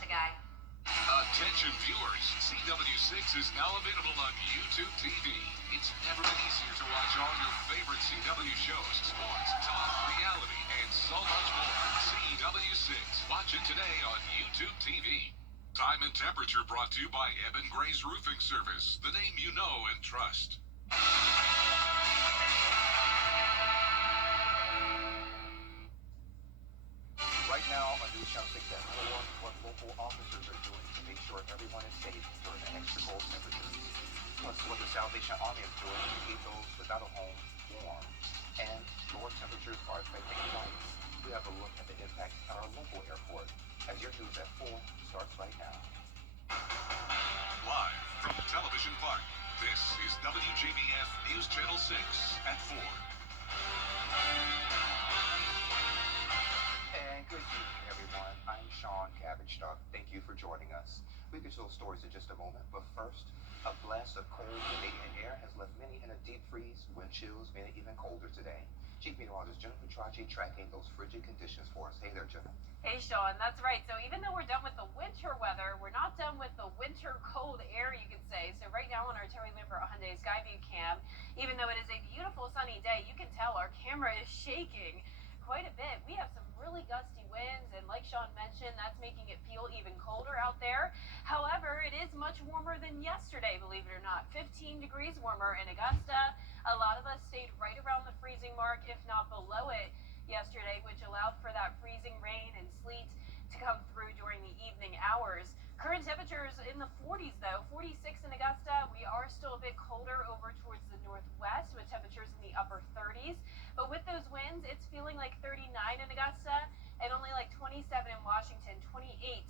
Augusta guy. Attention viewers, CW6 is now available on YouTube TV. It's never been easier to watch all your favorite CW shows, sports, talk, reality, and so much more. CW6. Watch it today on YouTube TV. Time and temperature brought to you by Eben Gray's Roofing Service, the name you know and trust. Right now, on News Channel 6 at 4, what local officers are doing to make sure everyone is safe during the extra cold temperatures. Plus, what the Salvation Army is doing to keep those without a home warm. And lower temperatures are affecting flights. We have a look at the impact at our local airport. As your news at 4 starts right now. Live from Television Park, this is WJBF News Channel 6 at 4. And good evening, everyone. I'm Sean Cabbage Duck. Thank you for joining us. We get to those stories in just a moment, but first, a blast of cold Canadian air has left many in a deep freeze. Wind chills made it even colder today. Chief Meteorologist Jennifer Tracci tracking those frigid conditions for us. Hey there, Jennifer. Hey, Sean, that's right. So even though we're done with the winter weather, we're not done with the winter cold air, you could say. So right now on our Terry Lambert Hyundai Skyview cam, even though it is a beautiful sunny day, you can tell our camera is shaking quite a bit. We have some really gusty winds, and like Sean mentioned, that's making it feel even colder out there. However, it is much warmer than yesterday, believe it or not. 15 degrees warmer in Augusta. A lot of us stayed right around the freezing mark, if not below it, yesterday, which allowed for that freezing rain and sleet to come through during the evening hours. Current temperatures in the 40s, though. 46 in Augusta. We are still a bit colder over towards the northwest with temperatures in the upper 30s. But with those winds, it's feeling like 39 in Augusta and only like 27 in Washington, 28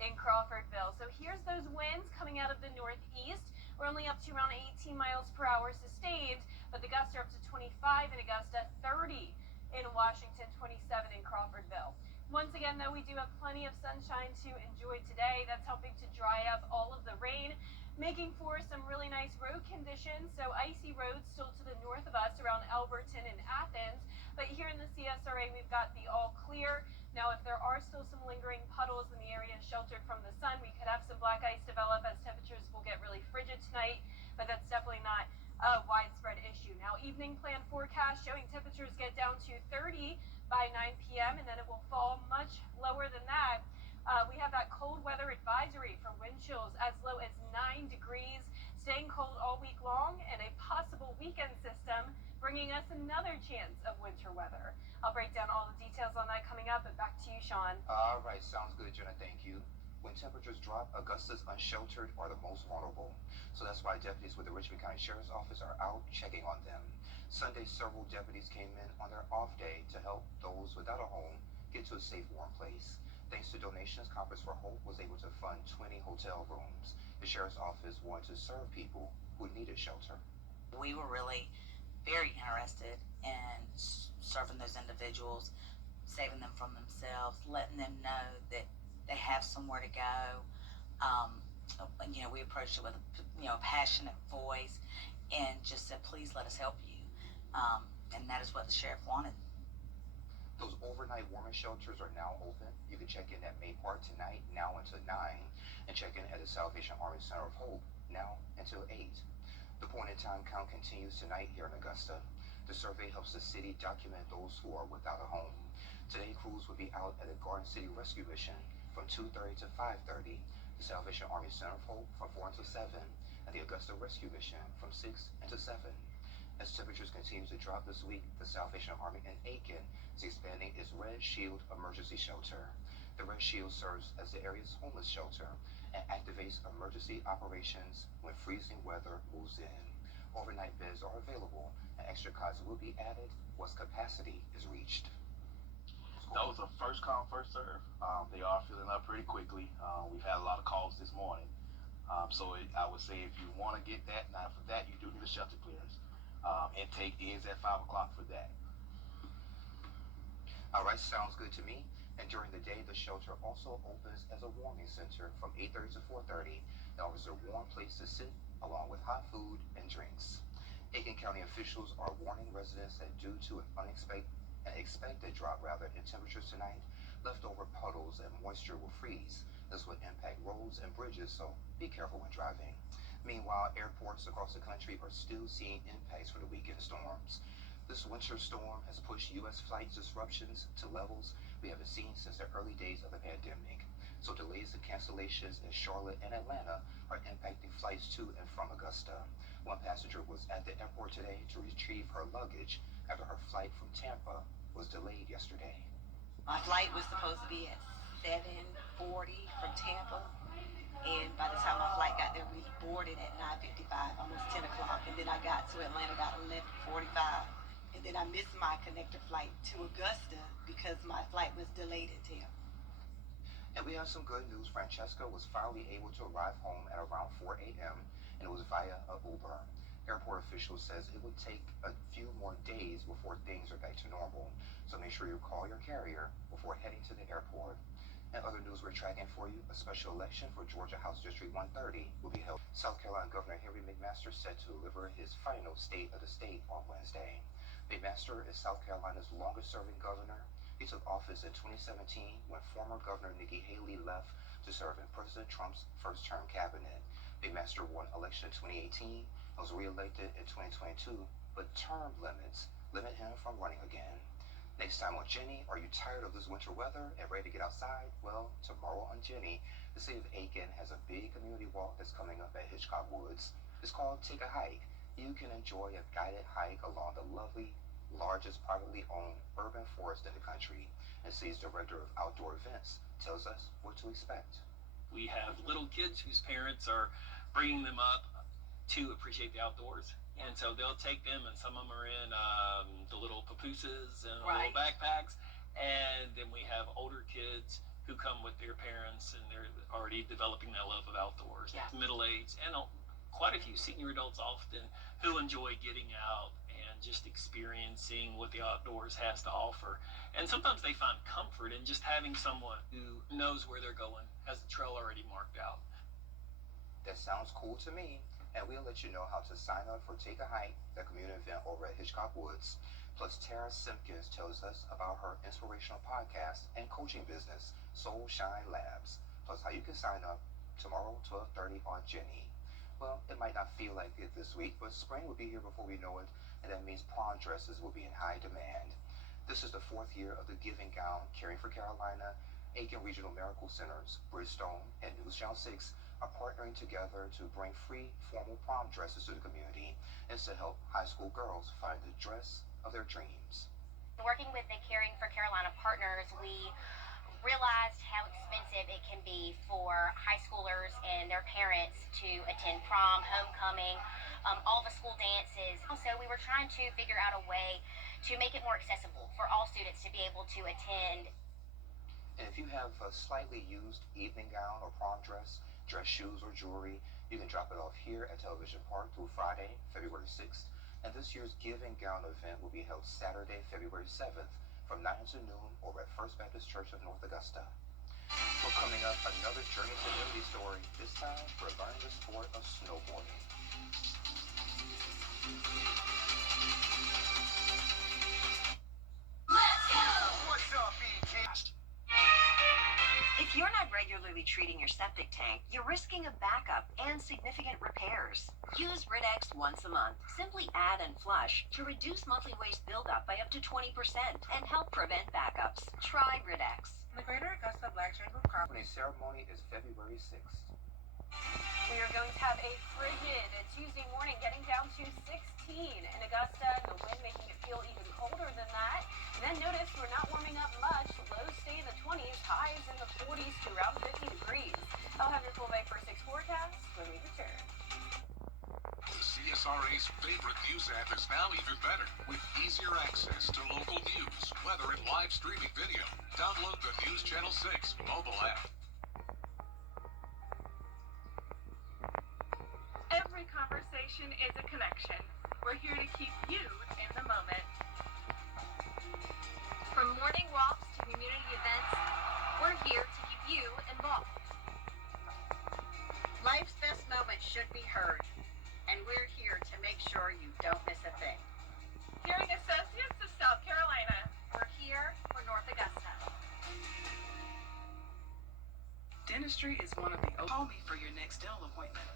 in Crawfordville. So here's those winds coming out of the northeast. We're only up to around 18 miles per hour sustained, but the gusts are up to 25 in Augusta, 30 in Washington, 27 in Crawfordville. Once again, though, we do have plenty of sunshine to enjoy today. That's helping to dry up all of the rain, making for some really nice road conditions. So icy roads still to the north of us around Alberton and Athens. But here in the CSRA, we've got the all clear. Now, if there are still some lingering puddles in the area sheltered from the sun, we could have some black ice develop as temperatures will get really frigid tonight, but that's definitely not a widespread issue. Now, evening plan forecast showing temperatures get down to 30 by 9 p.m. and then it will fall much lower than that. We have that cold weather advisory for wind chills as low as 9 degrees, staying cold all week long, and a possible weekend system bringing us another chance of winter weather. I'll break down all the details on that coming up, and back to you, Sean. All right, sounds good, Jenna. Thank you. When temperatures drop, Augusta's unsheltered are the most vulnerable. So that's why deputies with the Richmond County Sheriff's Office are out checking on them. Sunday, several deputies came in on their off day to help those without a home get to a safe, warm place. Thanks to donations, Compass for Hope was able to fund 20 hotel rooms. The Sheriff's Office wanted to serve people who needed shelter. We were really very interested in serving those individuals, saving them from themselves, letting them know that they have somewhere to go. We approached it with a passionate voice and just said, please let us help you. And that is what the sheriff wanted. Those overnight warming shelters are now open. You can check in at May Park tonight, now until 9, and check in at the Salvation Army Center of Hope, now until 8. The point-in-time count continues tonight here in Augusta. The survey helps the city document those who are without a home. Today, crews will be out at the Garden City Rescue Mission from 2:30 to 5:30, the Salvation Army Center of Hope from 4 until 7, and the Augusta Rescue Mission from 6 until 7. As temperatures continue to drop this week, the Salvation Army in Aiken is expanding its Red Shield emergency shelter. The Red Shield serves as the area's homeless shelter and activates emergency operations when freezing weather moves in. Overnight beds are available, and extra cots will be added once capacity is reached. That was a first come, first serve. They are filling up pretty quickly. We've had a lot of calls this morning. I would say if you want to get that, now for that, you do need a shelter clearance. Intake is at 5 o'clock for that. All right, sounds good to me. And during the day, the shelter also opens as a warming center from 8:30 to 4:30. It offers a warm place to sit along with hot food and drinks. Aiken County officials are warning residents that due to an expected drop in temperatures tonight, leftover puddles and moisture will freeze. This will impact roads and bridges, so be careful when driving. Meanwhile, airports across the country are still seeing impacts from the weekend storms. This winter storm has pushed U.S. flight disruptions to levels we haven't seen since the early days of the pandemic. So delays and cancellations in Charlotte and Atlanta are impacting flights to and from Augusta. One passenger was at the airport today to retrieve her luggage after her flight from Tampa was delayed yesterday. My flight was supposed to be at 7:40 from Tampa, and by the time my flight got there, we boarded at 9:55, almost 10 o'clock, and then I got to Atlanta about 11:45, and then I missed my connector flight to Augusta because my flight was delayed at Tampa. And we have some good news. Francesca was finally able to arrive home at around 4 a.m. and it was via an Uber. Airport officials says it would take a few more days before things are back to normal. So make sure you call your carrier before heading to the airport. And other news we're tracking for you, a special election for Georgia House District 130 will be held. South Carolina Governor Henry McMaster said to deliver his final state of the state on Wednesday. McMaster is South Carolina's longest serving governor. He took office in 2017 when former Governor Nikki Haley left to serve in President Trump's first-term cabinet. McMaster won election in 2018 and was re-elected in 2022, but term limits limit him from running again. Next time on Jenny, are you tired of this winter weather and ready to get outside? Well, tomorrow on Jenny, the city of Aiken has a big community walk that's coming up at Hitchcock Woods. It's called Take a Hike. You can enjoy a guided hike along the lovely largest privately owned urban forest in the country, and city's director of outdoor events tells us what to expect. We have little kids whose parents are bringing them up to appreciate the outdoors, and so they'll take them, and some of them are in the little papooses and little backpacks, and then we have older kids who come with their parents, and they're already developing that love of outdoors. Middle-aged and quite a few senior adults often who enjoy getting out and just experiencing what the outdoors has to offer. And sometimes they find comfort in just having someone who knows where they're going, has the trail already marked out. That sounds cool to me, and we'll let you know how to sign up for Take a Hike, the community event over at Hitchcock Woods. Plus, Tara Simpkins tells us about her inspirational podcast and coaching business, Soul Shine Labs. Plus, how you can sign up tomorrow, 12:30 on Jenny. Well, it might not feel like it this week, but spring will be here before we know it, and that means prom dresses will be in high demand. This is the 4th year of the Giving Gown, Caring for Carolina. Aiken Regional Miracle Centers, Bridgestone, and News Channel 6 are partnering together to bring free formal prom dresses to the community and to help high school girls find the dress of their dreams. Working with the Caring for Carolina partners, we realized how expensive it can be for high schoolers and their parents to attend prom, homecoming, all the school dances. Also, we were trying to figure out a way to make it more accessible for all students to be able to attend. And if you have a slightly used evening gown or prom dress, dress shoes or jewelry, you can drop it off here at Television Park through Friday, February 6th. And this year's Giving Gown event will be held Saturday, February 7th from 9 to noon over at First Baptist Church of North Augusta. So coming up, another Journey to Ability story. This time, we're learning the sport of snowboarding. Let's go! What's up, BG? If you're not regularly treating your septic tank, you're risking a backup and significant repairs. Use Rid-X once a month. Simply add and flush to reduce monthly waste buildup by up to 20% and help prevent backups. Try Rid-X. The Greater Augusta Black Chamber of Commerce Opening ceremony is February 6th. We are going to have a frigid Tuesday morning, getting down to 16 in Augusta, and the wind making it feel even colder than that. And then notice we're not warming up much. Lows stay in the 20s, highs in the 40s to around 50 degrees. I'll have your full Bay First 6 forecast when we return. The CSRA's favorite news app is now even better with easier access to local news, weather, and live streaming video. Download the News Channel 6 mobile app. Every conversation is a connection. We're here to keep you in the moment. From morning walks to community events, we're here to keep you involved. Life's best moments should be heard, and we're here to make sure you don't miss a thing. Hearing Associates of South Carolina. We're here for North Augusta. Do Dentistry is one of the... Call me for your next dental appointment.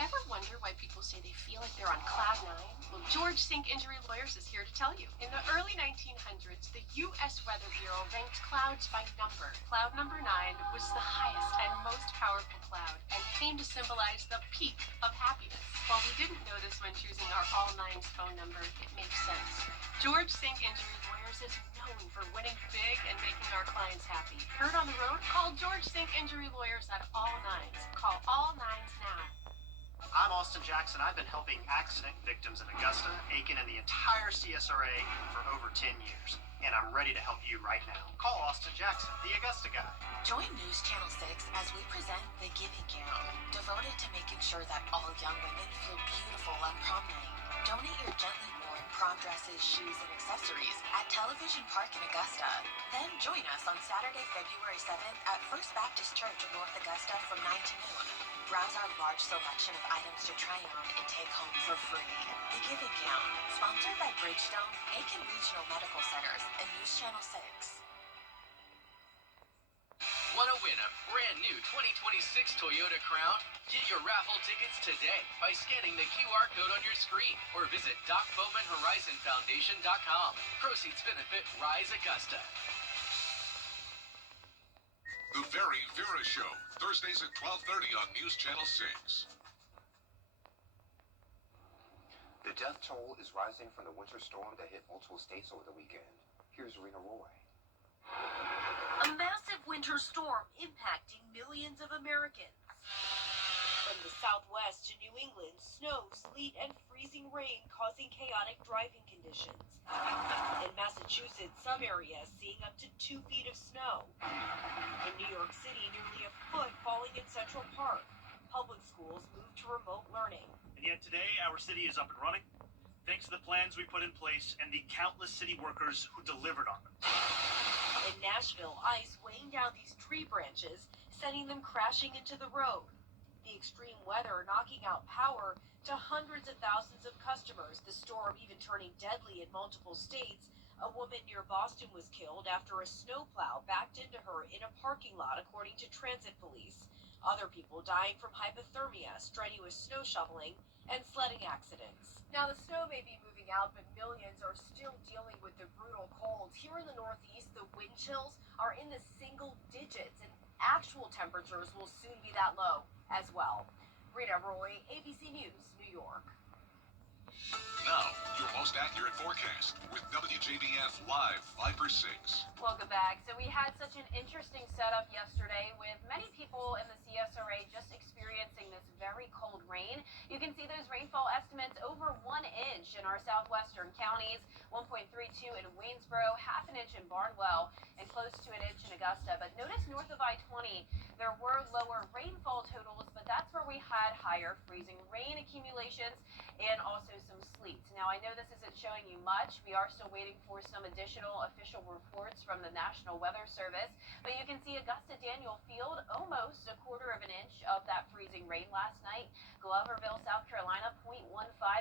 Ever wonder why people say they feel like they're on cloud nine? Well, George Sink Injury Lawyers is here to tell you. In the early 1900s, the U.S. Weather Bureau ranked clouds by number. Cloud number 9 was the highest and most powerful cloud and came to symbolize the peak of happiness. While we didn't know this when choosing our all nines phone number, it makes sense. George Sink Injury Lawyers is known for winning big and making our clients happy. Heard on the road? Call George Sink Injury Lawyers at all nines. Call all nines now. I'm Austin Jackson. I've been helping accident victims in Augusta, Aiken, and the entire CSRA for over 10 years. And I'm ready to help you right now. Call Austin Jackson, the Augusta guy. Join News Channel 6 as we present The Giving Gown, devoted to making sure that all young women feel beautiful on prom night. Donate your gently worn prom dresses, shoes, and accessories at Television Park in Augusta. Then join us on Saturday, February 7th at First Baptist Church in North Augusta from 9 to noon. Browse our large selection of items to try on and take home for free. The Giving Gown, sponsored by Bridgestone, Aiken Regional Medical Centers, and News Channel 6. Want to win a brand new 2026 Toyota Crown? Get your raffle tickets today by scanning the QR code on your screen or visit DocBowmanHorizonFoundation.com. Proceeds benefit Rise Augusta. The Very Vera Show, Thursdays at 12:30 on News Channel 6. The death toll is rising from the winter storm that hit multiple states over the weekend. Here's Rena Roy. A massive winter storm impacting millions of Americans. From the Southwest to New England, snow, sleet, and freezing rain causing chaotic driving conditions. In Massachusetts, some areas seeing up to 2 feet of snow. In New York City, nearly a foot falling in Central Park. Public schools moved to remote learning. And yet today, our city is up and running, thanks to the plans we put in place and the countless city workers who delivered on them. In Nashville, ice weighing down these tree branches, sending them crashing into the road. The extreme weather knocking out power to hundreds of thousands of customers, the storm even turning deadly in multiple states. A woman near Boston was killed after a snowplow backed into her in a parking lot, according to transit police. Other people dying from hypothermia, strenuous snow shoveling, and sledding accidents. Now, the snow may be moving out, but millions are still dealing with the brutal cold. Here in the Northeast, the wind chills are in the single digits, and actual temperatures will soon be that low as well. Rita Roy, ABC News, New York. Now, your most accurate forecast with WJBF Live 5/6. Welcome back. So we had such an interesting setup yesterday with many people in the CSRA just experiencing this very cold rain. You can see those rainfall estimates over 1 inch in our southwestern counties, 1.32 in Waynesboro, half an inch in Barnwell, and close to an inch in Augusta. But notice north of I-20, there were lower rainfall totals, but that's where we had higher freezing rain accumulations and also some sleet. Now, I know this isn't showing you much. We are still waiting for some additional official reports from the National Weather Service, but you can see Augusta Daniel Field, almost a quarter of an inch of that freezing rain last night. Gloverville, South Carolina, 0.15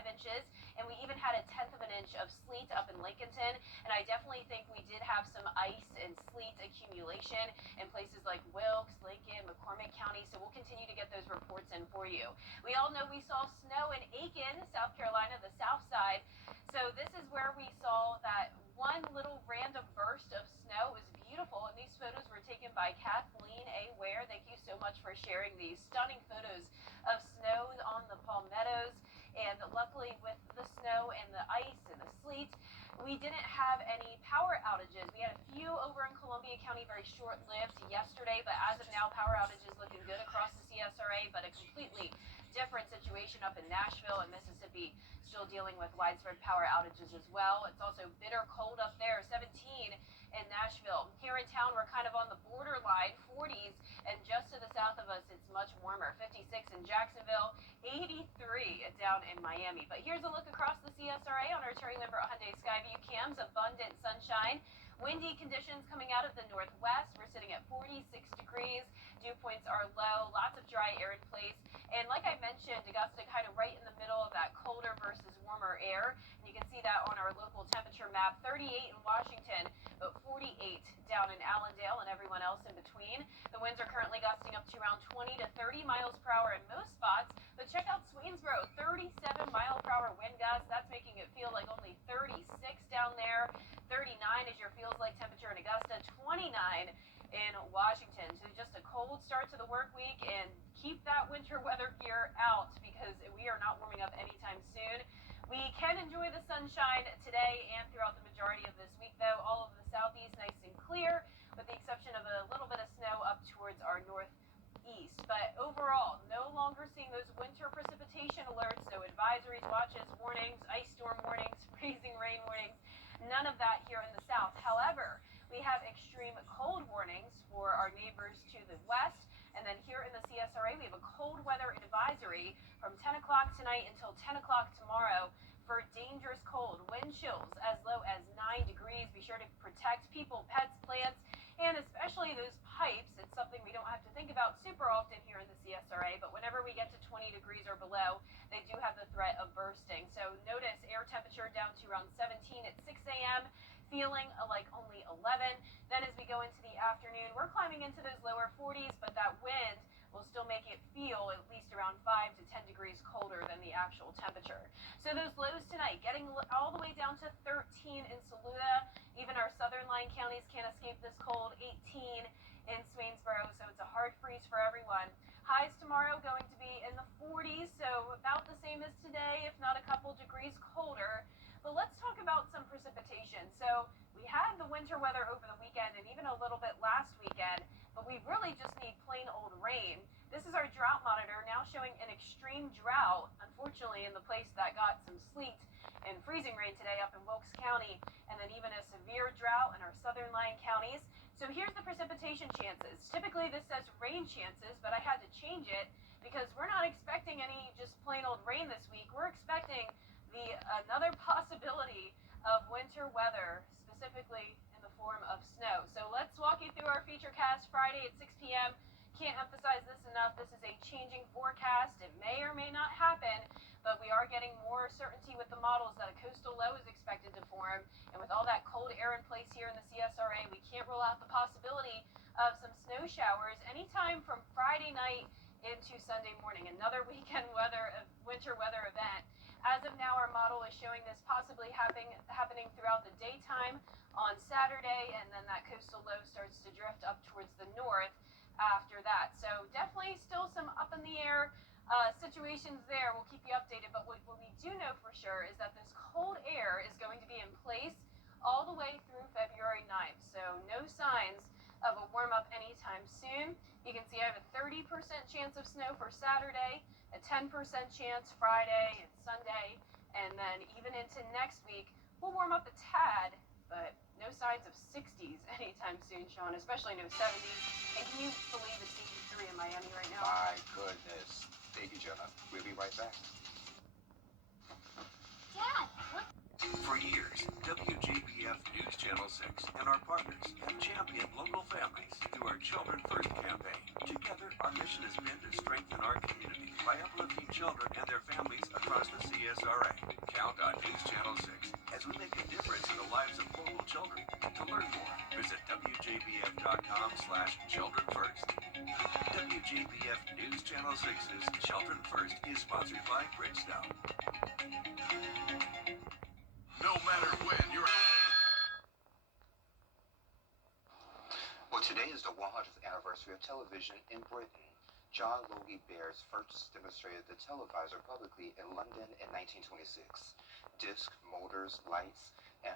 inches, and we even had a tenth of an inch of sleet up in Lincolnton, and I definitely think we did have some ice and sleet accumulation in places like Wilkes, Lincoln, McCormick County, so we'll continue to get those reports in for you. We all know we saw snow in Aiken, South Carolina, the south side, so this is where we saw that one little random burst of snow. It was beautiful, and these photos were taken by Kathleen A. Ware. Thank you so much for sharing these stunning photos of snow on the palmettos. And luckily, with the snow and the ice and the sleet, we didn't have any power outages. We had a few over in Columbia County, very short-lived yesterday, but as of now, power outages looking good across the CSRA, but a completely different situation up in Nashville and Mississippi, still dealing with widespread power outages as well. It's also bitter cold up there, 17 in Nashville. Here in town, we're kind of on the borderline, 40s, and just to the south of us, it's much warmer, 56 in Jacksonville, 83 down in Miami. But here's a look across the CSRA on our Terry Lambert Hyundai Skyview cams. Abundant sunshine. Windy conditions coming out of the northwest. We're sitting at 46 degrees. Dew points are low. Lots of dry air in place. And like I mentioned, Augusta kind of right in the middle of that colder versus warmer air. And you can see that on our local temperature map, 38 in Washington, but 48 down in Allendale and everyone else in between. The winds are currently gusting up to around 20 to 30 miles per hour in most spots. But check out Swainsboro, 37 mile per hour wind gusts. That's making it feel like only 36 down there. 39 is your feels like temperature in Augusta, 29 in Washington. So just a cold start to the work week, and keep that winter weather gear out because we are not warming up anytime soon. We can enjoy the sunshine today and throughout the majority of this week, though. All of the southeast nice and clear, with the exception of a little bit of snow up towards our northeast. But overall, no longer seeing those winter precipitation alerts, no advisories, watches, warnings, ice storm warnings, freezing rain warnings, none of that here in the south. However, we have extreme cold warnings for our neighbors to the west. And then here in the CSRA, we have a cold weather advisory from 10 o'clock tonight until 10 o'clock tomorrow for dangerous cold, wind chills as low as 9 degrees. Be sure to protect people, pets, plants, and especially those pipes. It's something we don't have to think about super often here in the CSRA, but whenever we get to 20 degrees or below, they do have the threat of bursting. So notice air temperature down to around 17 at 6 a.m., feeling like only 11. Then as we go into the afternoon, we're climbing into those lower 40s, but that wind will still make it feel at least around 5 to 10 degrees colder than the actual temperature. So those lows tonight, getting all the way down to 13 in Saluda. Even our southern line counties can't escape this cold, 18 in Swainsboro, so it's a hard freeze for everyone. Highs tomorrow going to be in the 40s, so about the same as today, if not a couple degrees colder. But let's talk about some precipitation. So we had the winter weather over the weekend and even a little bit last weekend, but we really just need plain old rain. This is our drought monitor now showing an extreme drought, unfortunately, in the place that got some sleet and freezing rain today up in Wilkes County, and then even a severe drought in our southern lying counties. So here's the precipitation chances. Typically this says rain chances, but I had to change it because we're not expecting any just plain old rain this week. We're expecting another possibility of winter weather, specifically in the form of snow. So let's walk you through our feature cast Friday at 6 p.m. Can't emphasize this enough. This is a changing forecast. It may or may not happen, but we are getting more certainty with the models that a coastal low is expected to form. And with all that cold air in place here in the CSRA, we can't rule out the possibility of some snow showers anytime from Friday night into Sunday morning. Another weekend winter weather event. As of now, our model is showing this possibly happening throughout the daytime on Saturday, and then that coastal low starts to drift up towards the north after that. So definitely still some up in the air situations there. We'll keep you updated, but what we do know for sure is that this cold air is going to be in place all the way through February 9th. So no signs of a warm up anytime soon. You can see I have a 30% chance of snow for Saturday, a 10% chance Friday and Sunday, and then even into next week, we'll warm up a tad, but no signs of 60s anytime soon, Sean, especially no 70s. And can you believe it's 83 in Miami right now? My goodness. Thank you, Jenna. We'll be right back. Dad, what? For years, WJBF News Channel 6 and our partners have championed local families through our Children First campaign. Together, our mission has been to strengthen our community by uplifting children and their families across the CSRA. Count on News Channel 6 as we make a difference in the lives of local children. To learn more, visit WJBF.com/Children First. WJBF News Channel 6's Children First is sponsored by Bridgestone. No matter when you're... Well, today is the 100th anniversary of television in Britain. John Logie Baird first demonstrated the televisor publicly in London in 1926. Disc, motors, lights, and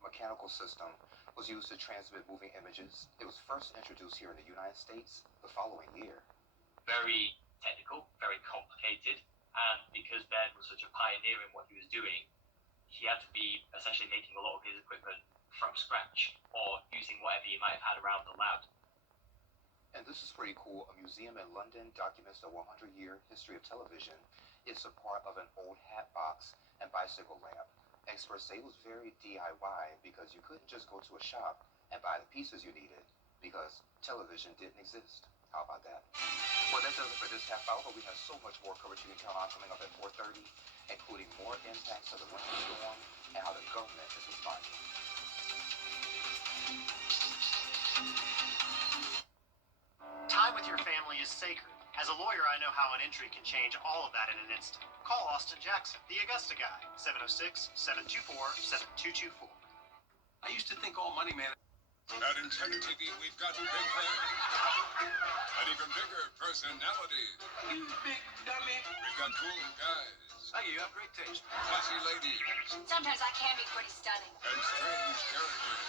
mechanical system was used to transmit moving images. It was first introduced here in the United States the following year. Very technical, very complicated, and because Ben was such a pioneer in what he was doing, he had to be essentially making a lot of his equipment from scratch or using whatever he might have had around the lab. And this is pretty cool. A museum in London documents the 100-year history of television. It's a part of an old hat box and bicycle lamp. Experts say it was very DIY because you couldn't just go to a shop and buy the pieces you needed because television didn't exist. How about that? Well, that does it for this half hour. We have so much more coverage you can count on coming up at 4:30, including more impacts of the winter storm and how the government is responding. Time with your family is sacred. As a lawyer, I know how an injury can change all of that in an instant. Call Austin Jackson, the Augusta guy, 706-724-7224. I used to think all money man. At Antenna TV, we've got big head and even bigger personalities. You big dummy. We've got cool guys. Hey, you have great taste. Classy ladies. Sometimes I can be pretty stunning. And strange characters.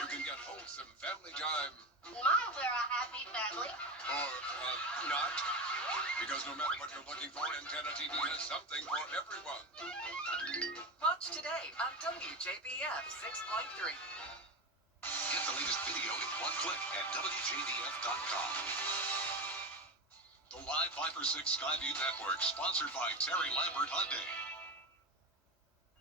You can get wholesome family time. Mine, we're a happy family. Or, not. Because no matter what you're looking for, Antenna TV has something for everyone. Watch today on WJBF 6.3. Get the latest video in one click at WJBF.com. The Live 5/6 Skyview Network, sponsored by Terry Lambert Hyundai.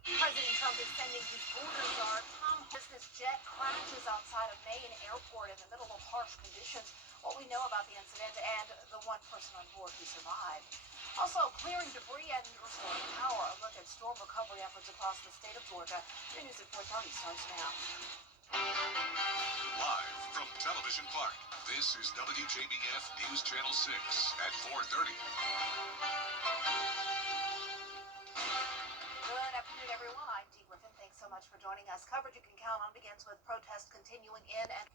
President Trump is sending his border guard. Business jet crashes outside of Maine Airport in the middle of harsh conditions. What we know about the incident and the one person on board who survived. Also, clearing debris and restoring power. A look at storm recovery efforts across the state of Georgia. Your news at 4:30 starts now. Live from Television Park, this is WJBF News Channel 6 at 4:30. Good afternoon, everyone. I'm Dee Griffin. Thanks so much for joining us. Coverage you can count on begins with protests continuing in and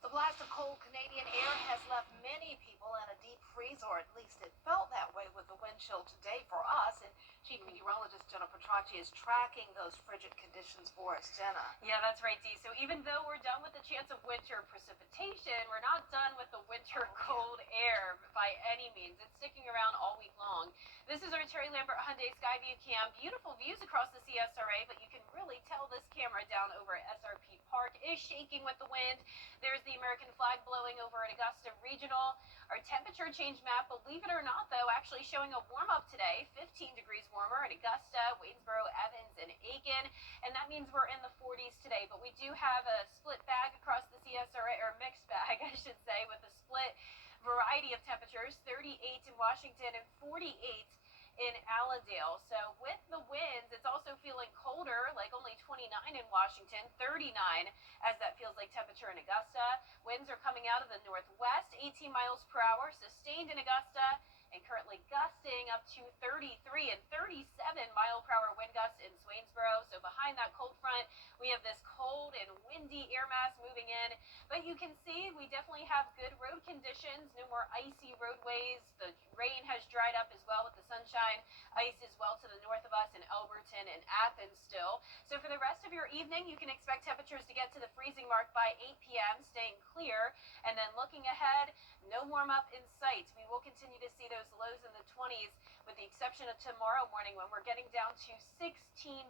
the blast of cold Canadian air has left many people in a deep freeze, or at least it felt that way with the wind chill today for us. And Chief Meteorologist Jenna Petracci is tracking those frigid conditions for us. Jenna. Yeah, that's right, Dee. So even though we're done with the chance of winter precipitation, we're not done with the winter cold air by any means. It's sticking around all week long. This is our Terry Lambert Hyundai Skyview Cam. Beautiful views across the CSRA, but you can really tell this camera down over at SRP Park is shaking with the wind. There's the American flag blowing over at Augusta Regional. Our temperature change map, believe it or not, though, actually showing a warm-up today, 15 degrees warmer in Augusta, Waynesboro, Evans, and Aiken, and that means we're in the 40s today. But we do have a split bag across the CSRA, or mixed bag, I should say, with a split variety of temperatures, 38 in Washington and 48 in Allendale. So with the winds, it's also feeling colder, like only 29 in Washington, 39 as that feels like temperature in Augusta. Winds are coming out of the northwest, 18 miles per hour, sustained in Augusta, and currently gusting up to 33 and 37 mile per hour wind gusts in Swainsboro. So behind that cold front, we have this cold and windy air mass moving in. But you can see we definitely have good road conditions, no more icy roadways. The rain has dried up as well with the sunshine. Ice as well to the north of us in Elberton and Athens still. So for the rest of your evening, you can expect temperatures to get to the freezing mark by 8 p.m., staying clear. And then looking ahead, no warm up in sight. We will continue to see those lows in the 20s with the exception of tomorrow morning when we're getting down to 16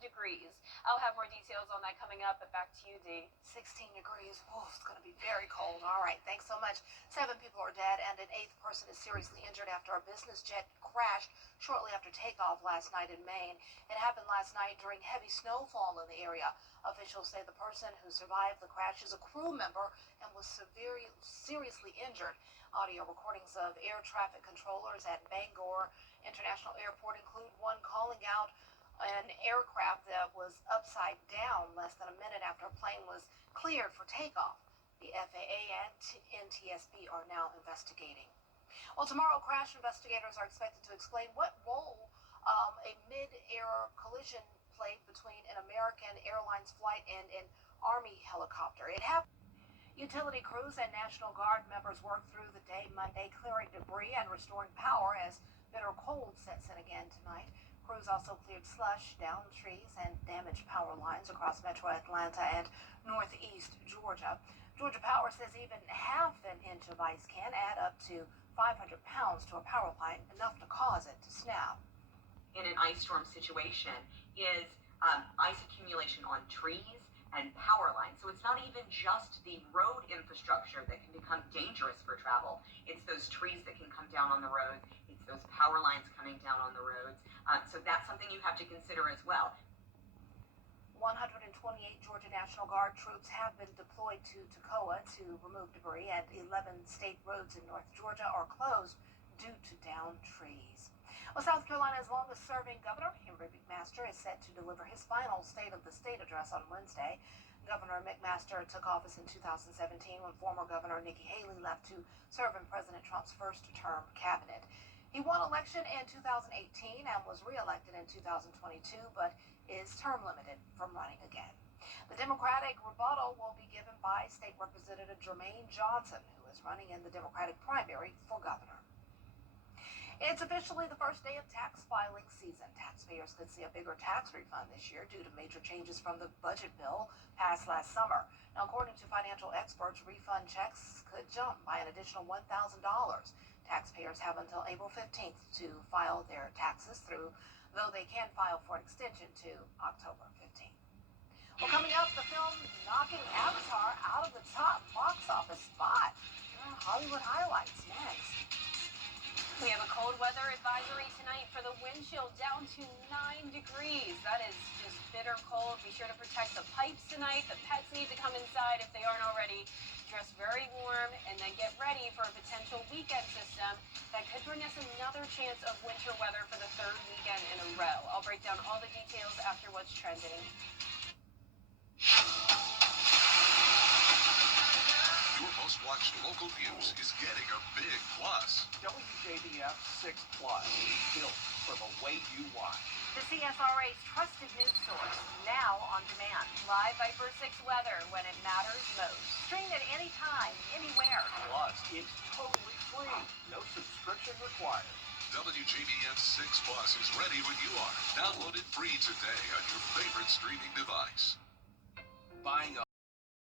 degrees. I'll have more details on that coming up, but back to you, Dee. 16 degrees. Whoa, it's going to be very cold. All right, thanks so much. 7 people are dead and an 8th person is seriously injured after a business jet crashed shortly after takeoff last night in Maine. It happened last night during heavy snowfall in the area. Officials say the person who survived the crash is a crew member and was seriously injured. Audio recordings of air traffic controllers at Bangor International Airport include one calling out an aircraft that was upside down less than a minute after a plane was cleared for takeoff. The FAA and NTSB are now investigating. Well, tomorrow, crash investigators are expected to explain what role a mid-air collision played between an American Airlines flight and an Army helicopter. It happened. Utility crews and National Guard members worked through the day Monday, clearing debris and restoring power as bitter cold sets in again tonight. Crews also cleared slush, downed trees, and damaged power lines across metro Atlanta and northeast Georgia. Georgia Power says even half an inch of ice can add up to 500 pounds to a power line, enough to cause it to snap. In an ice storm situation is ice accumulation on trees and power lines. So it's not even just the road infrastructure that can become dangerous for travel. It's those trees that can come down on the roads. It's those power lines coming down on the roads. So that's something you have to consider as well. 128 Georgia National Guard troops have been deployed to Toccoa to remove debris, and 11 state roads in North Georgia are closed due to downed trees. Well, South Carolina's longest-serving governor, Henry McMaster, is set to deliver his final State of the State address on Wednesday. Governor McMaster took office in 2017 when former Governor Nikki Haley left to serve in President Trump's first-term cabinet. He won election in 2018 and was re-elected in 2022, but is term limited from running again. The Democratic rebuttal will be given by State Representative Jermaine Johnson, who is running in the Democratic primary for governor. It's officially the first day of tax filing season. Taxpayers could see a bigger tax refund this year due to major changes from the budget bill passed last summer. Now, according to financial experts, refund checks could jump by an additional $1,000. Taxpayers have until April 15th to file their taxes through, though they can file for an extension to October 15th. Well, coming up, the film knocking Avatar out of the top box office spot. Hollywood highlights next. We have a cold weather advisory tonight for the wind chill down to 9 degrees. That is just bitter cold. Be sure to protect the pipes tonight. The pets need to come inside if they aren't already. Dress very warm and then get ready for a potential weekend system that could bring us another chance of winter weather for the third weekend in a row. I'll break down all the details after what's trending. Your most watched local news is getting a big plus. WJBF 6 Plus, built for the way you watch. The CSRA's trusted news source, now on demand. Live Viper 6 weather when it matters most. Stream it anytime, anywhere. Plus, it's totally free. No subscription required. WJBF 6 Plus is ready when you are. Download it free today on your favorite streaming device. Buying a